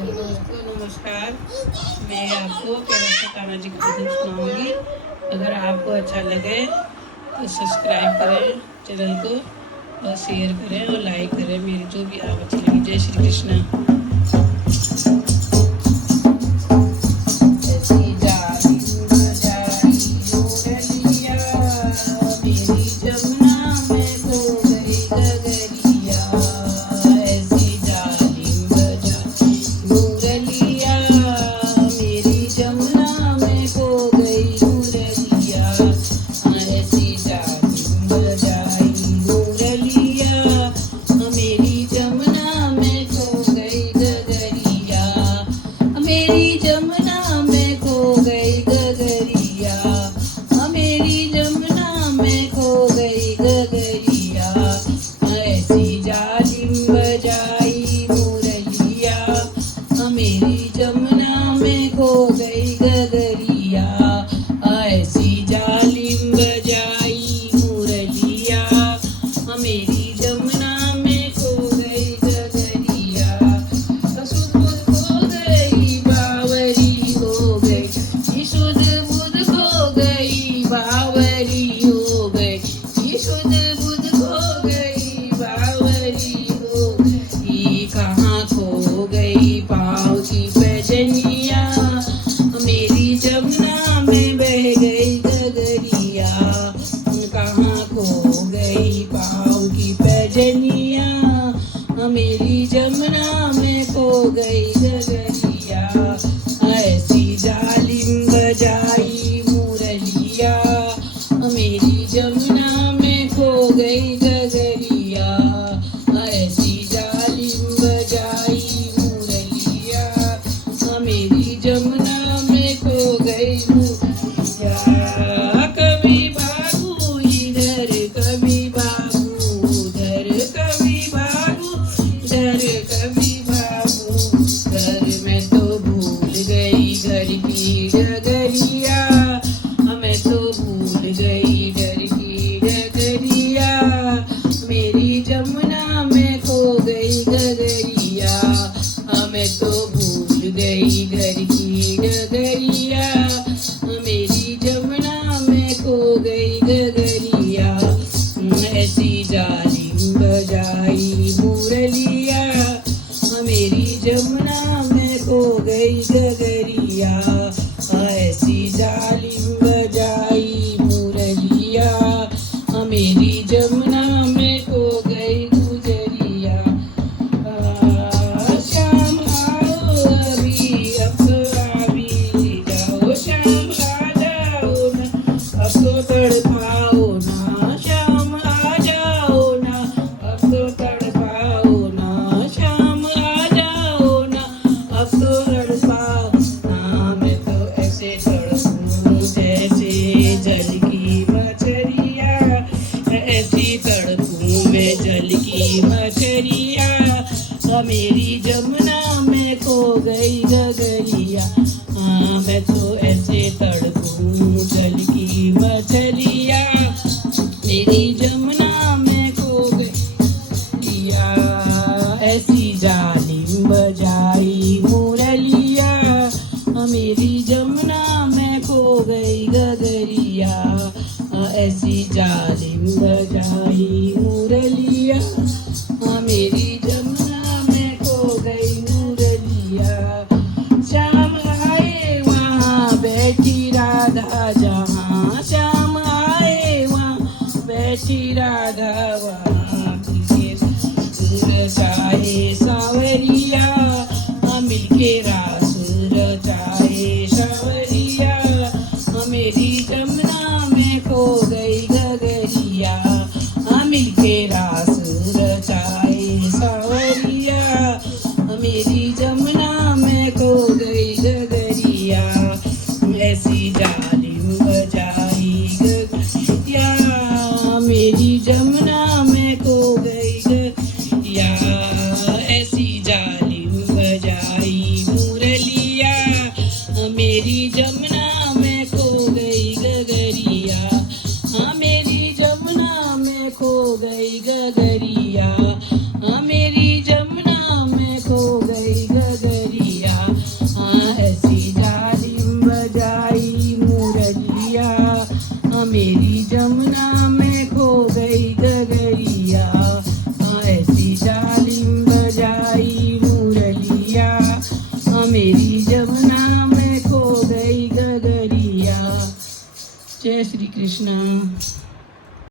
Hello दोस्तों, नमस्कार। मैं आपको प्यारा सा कान्हा जी का भजन सुनाऊंगी। अगर आपको अच्छा लगे तो सब्सक्राइब करें चैनल को और शेयर करें और लाइक करें। मेरी जो भी आप अच्छी लगी। जय श्री कृष्ण। मेरी जमुना में खो गई गगरिया, मेरी जमुना में खो गई गगरिया। ऐसी जालिम बजाई मुरलिया, मेरी जमुना में खो गई गगरिया। ऐसी जालिम बजाई मुरलिया, मेरी जमुना में खो गई गगरिया। बावरी हो गई, शुद्ध बुद्ध खो गई, बावरी हो गई। कहाँ खो गई पाँव की पैजनिया, मेरी जमुना में बह गई गगरिया। कहाँ खो गई पाँव की पैजनिया, मेरी जमुना में खो गई गगरिया। ऐसी जालिम बजाई मुरलिया, मेरी जमुना में खो गई गगरिया। ऐसी जालिम बजाई मुरलिया, मेरी जमुना में खो गई मुरलिया। कभी भागू इधर, कभी भागू उधर, कभी भागू इधर, कभी भागू घर में तो भूल गई घर की डगरिया। मैं तो भूल गई डर की डगरिया, मेरी जमुना में खो गई गगरिया। मैं तो भूल गई घर की डगरिया, मेरी जमुना में खो गई गगरिया। ऐसी जालिम बजाई मुरलिया, मेरी जमुना में खो गई गगरिया। ऐसी जालिम बजाई मुरलिया, मेरी जमुना में खो गई गुजरिया। श्याम आओ अभी, अब तो आ भी जाओ। श्याम आ जाओ ना, अब तो तड़पाओ ना। श्याम आ जाओ ना, अब तो तड़पाओ ना। श्याम आ जाओ ना, अब तो तड़पाओ ना। मैं तो ऐसे तड़पूं जैसे जल की मछलिया, ऐसी तड़पूं मैं जल की मछलिया। मेरी जमुना में खो गई गगरिया। मैं तो ऐसे तड़पूं जल की मछलिया, मेरी जमुना में खो गई। ऐसी जालिम बजाई मुरलिया, मेरी जमुना में खो गई गगरिया। ऐसी जालिम बजाई मुरलिया, मेरी जमुना में खो गई मुरलिया। श्याम आए वहाँ बैठी राधा जहाँ, श्याम आए वहाँ बैठी राधा वहाँ। रचाए सावरिया, मिलके रास रचाए सावरिया। मेरी जमुना में खो गई गगरिया, मिलके रास रचाए सावरिया। मेरी जमुना में खो गई गगरिया। ऐसी जालिम बजाई गगरिया, मेरी जमुना में खो गई गगरिया। ऐसी जालिम बजाई मुरलिया, मेरी जमुना में खो गई गगरिया। मेरी जमुना में खो गई गगरिया, मेरी जमुना में खो गई गगरिया। मेरी जमुना में खो गई गगरिया, ऐसी जालिम बजाई मुरलिया, मेरी जमुना में खो गई गगरिया। जय श्री कृष्ण।